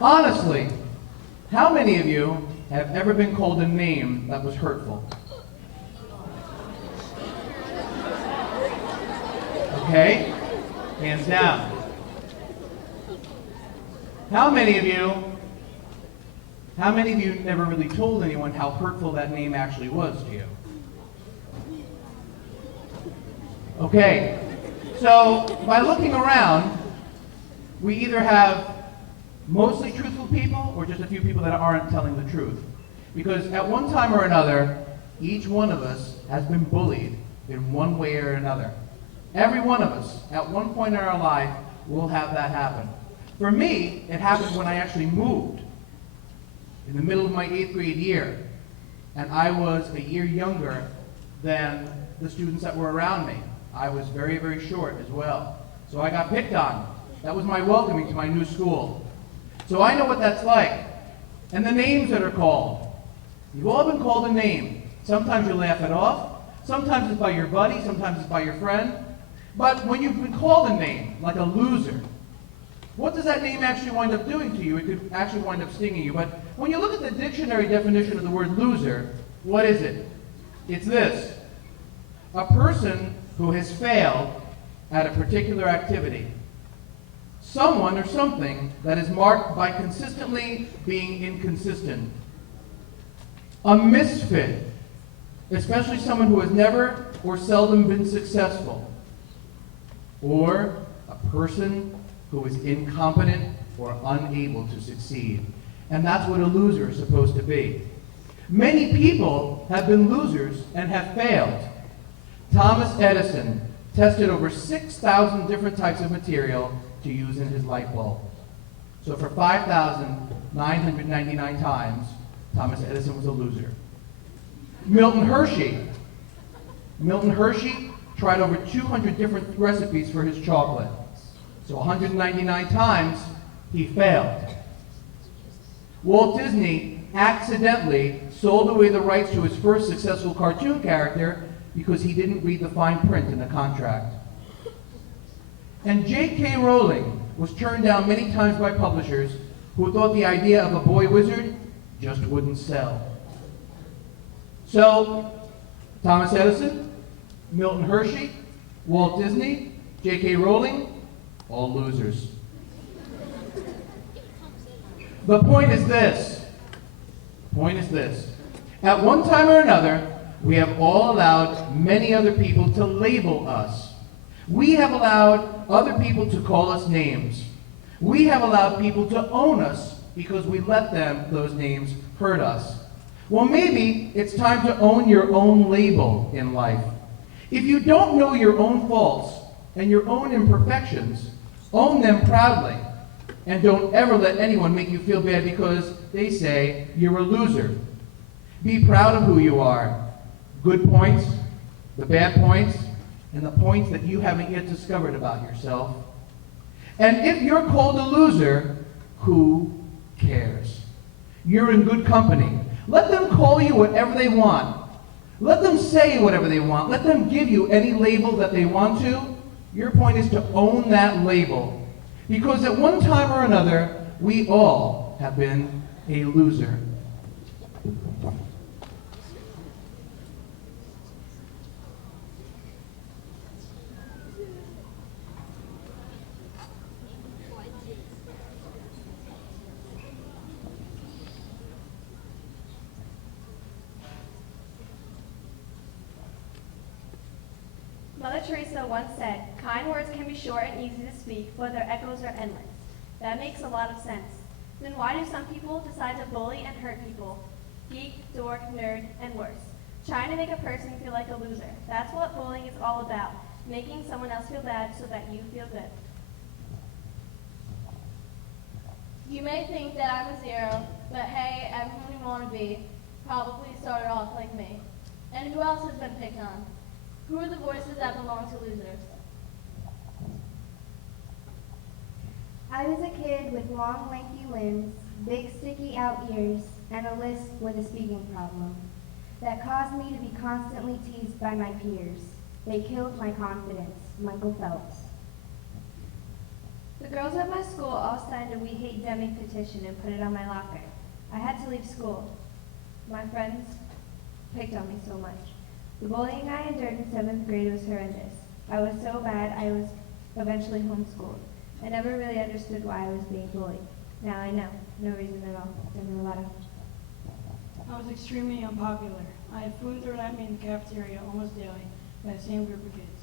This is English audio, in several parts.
Honestly, how many of you have ever been called a name that was hurtful? Okay? Hands down. How many of you never really told anyone how hurtful that name actually was to you? Okay, so by looking around, we either have mostly truthful people or just a few people that aren't telling the truth. Because at one time or another, each one of us has been bullied in one way or another. Every one of us, at one point in our life, will have that happen. For me, it happened when I actually moved in the middle of my 8th grade year. And I was a year younger than the students that were around me. I was very, very short as well. So I got picked on. That was my welcoming to my new school. So I know what that's like. And the names that are called. You've all been called a name. Sometimes you laugh it off. Sometimes it's by your buddy. Sometimes it's by your friend. But when you've been called a name, like a loser, what does that name actually wind up doing to you? It could actually wind up stinging you. But when you look at the dictionary definition of the word loser, what is it? It's this: a person who has failed at a particular activity. Someone or something that is marked by consistently being inconsistent. A misfit, especially someone who has never or seldom been successful. Or a person who is incompetent or unable to succeed. And that's what a loser is supposed to be. Many people have been losers and have failed. Thomas Edison tested over 6,000 different types of material to use in his light bulb. So for 5,999 times, Thomas Edison was a loser. Milton Hershey tried over 200 different recipes for his chocolate. So 199 times, he failed. Walt Disney accidentally sold away the rights to his first successful cartoon character because he didn't read the fine print in the contract. And J.K. Rowling was turned down many times by publishers who thought the idea of a boy wizard just wouldn't sell. So, Thomas Edison, Milton Hershey, Walt Disney, J.K. Rowling, all losers. The point is this. At one time or another, we have all allowed many other people to label us. We have allowed other people to call us names. We have allowed people to own us because we let those names hurt us. Well, maybe it's time to own your own label in life. If you don't know your own faults and your own imperfections, own them proudly. And don't ever let anyone make you feel bad because they say you're a loser. Be proud of who you are. Good points, the bad points, and the points that you haven't yet discovered about yourself. And if you're called a loser, who cares? You're in good company. Let them call you whatever they want. Let them say whatever they want. Let them give you any label that they want to. Your point is to own that label. Because at one time or another, we all have been a loser. Mother Teresa once said, "Kind words can be short and easy to speak, but their echoes are endless." That makes a lot of sense. Then why do some people decide to bully and hurt people? Geek, dork, nerd, and worse. Trying to make a person feel like a loser. That's what bullying is all about, making someone else feel bad so that you feel good. You may think that I'm a zero, but hey, everyone you want to be probably started off like me. And who else has been picked on? Who are the voices that belong to losers? I was a kid with long, lanky limbs, big, sticky out ears, and a lisp with a speaking problem that caused me to be constantly teased by my peers. They killed my confidence. Michael Phelps. The girls at my school all signed a We Hate Deming petition and put it on my locker. I had to leave school. My friends picked on me so much. The bullying I endured in 7th grade was horrendous. I was so bad I was eventually homeschooled. I never really understood why I was being bullied. Now I know. No reason at all. Denver. I was extremely unpopular. I had food thrown at me in the cafeteria almost daily by the same group of kids.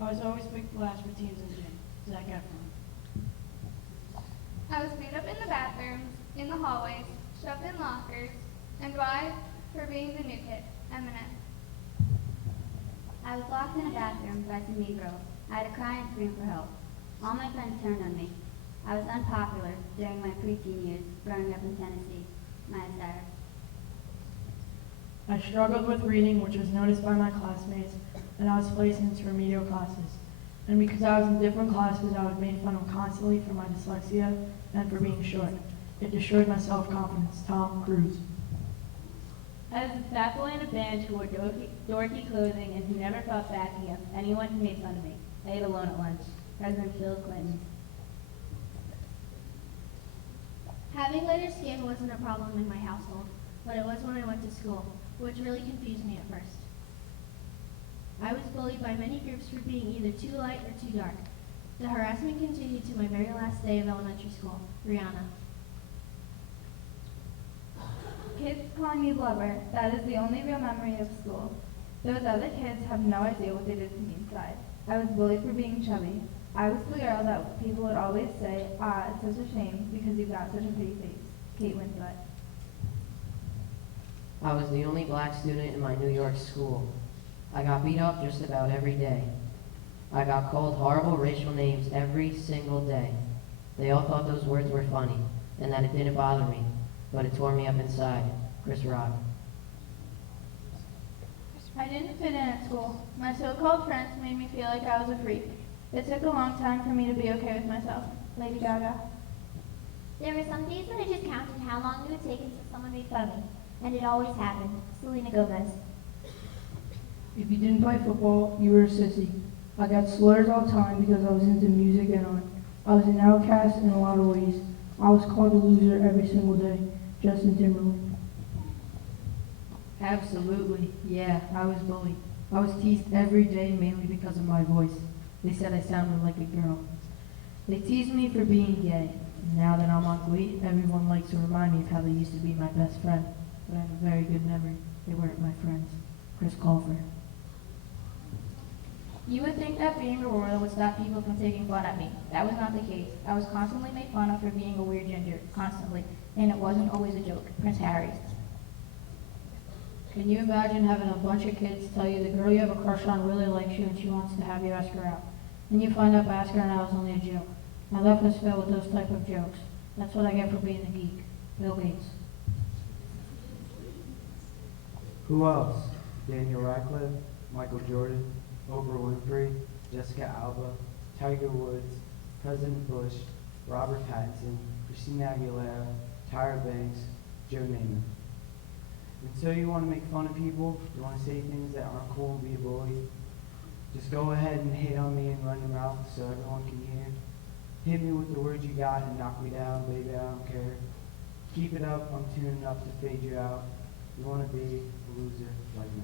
I was always picked last for teams in the gym. Zac Efron. I was beat up in the bathrooms, in the hallways, shoved in lockers, and why? For being the new kid, Eminem. I was locked in a bathroom by some mean girls. I had to cry and scream for help. All my friends turned on me. I was unpopular during my preteen years, growing up in Tennessee. My Cyrus. I struggled with reading, which was noticed by my classmates, and I was placed into remedial classes. And because I was in different classes, I was made fun of constantly for my dyslexia and for being short. It destroyed my self-confidence. Tom Cruise. I was the fat boy in a band who wore dorky clothing and who never felt bad against anyone who made fun of me. I ate alone at lunch. President Bill Clinton. Having lighter skin wasn't a problem in my household, but it was when I went to school, which really confused me at first. I was bullied by many groups for being either too light or too dark. The harassment continued to my very last day of elementary school. Rihanna. Kids calling me blubber, that is the only real memory of school. Those other kids have no idea what they did to me inside. I was bullied for being chubby. I was the girl that people would always say, ah, it's such a shame because you've got such a pretty face. Kate Winslet. I was the only black student in my New York school. I got beat up just about every day. I got called horrible racial names every single day. They all thought those words were funny and that it didn't bother me, but it tore me up inside. Chris Rock. I didn't fit in at school. My so-called friends made me feel like I was a freak. It took a long time for me to be okay with myself. Lady Gaga. There were some days when I just counted how long it would take until someone made fun of me. And it always happened. Selena Gomez. If you didn't play football, you were a sissy. I got slurs all the time because I was into music and art. I was an outcast in a lot of ways. I was called a loser every single day. Justin Timberlake. Absolutely, yeah, I was bullied. I was teased every day mainly because of my voice. They said I sounded like a girl. They teased me for being gay. Now that I'm on Glee, everyone likes to remind me of how they used to be my best friend. But I have a very good memory. They weren't my friends. Chris Colfer. You would think that being a royal would stop people from taking fun at me. That was not the case. I was constantly made fun of for being a weird ginger, constantly, and it wasn't always a joke. Prince Harry. Can you imagine having a bunch of kids tell you the girl you have a crush on really likes you and she wants to have you ask her out? Then you find out by asking her out was only a joke. My life was filled with those type of jokes. That's what I get for being a geek. Bill Gates. Who else? Daniel Radcliffe, Michael Jordan, Oprah Winfrey, Jessica Alba, Tiger Woods, President Bush, Robert Pattinson, Christina Aguilera, Tyra Banks, Joe Namath. And so you want to make fun of people? You want to say things that aren't cool and be a bully? Just go ahead and hate on me and run your mouth so everyone can hear. Hit me with the words you got and knock me down, baby, I don't care. Keep it up, I'm tuning up to fade you out. You want to be a loser like me.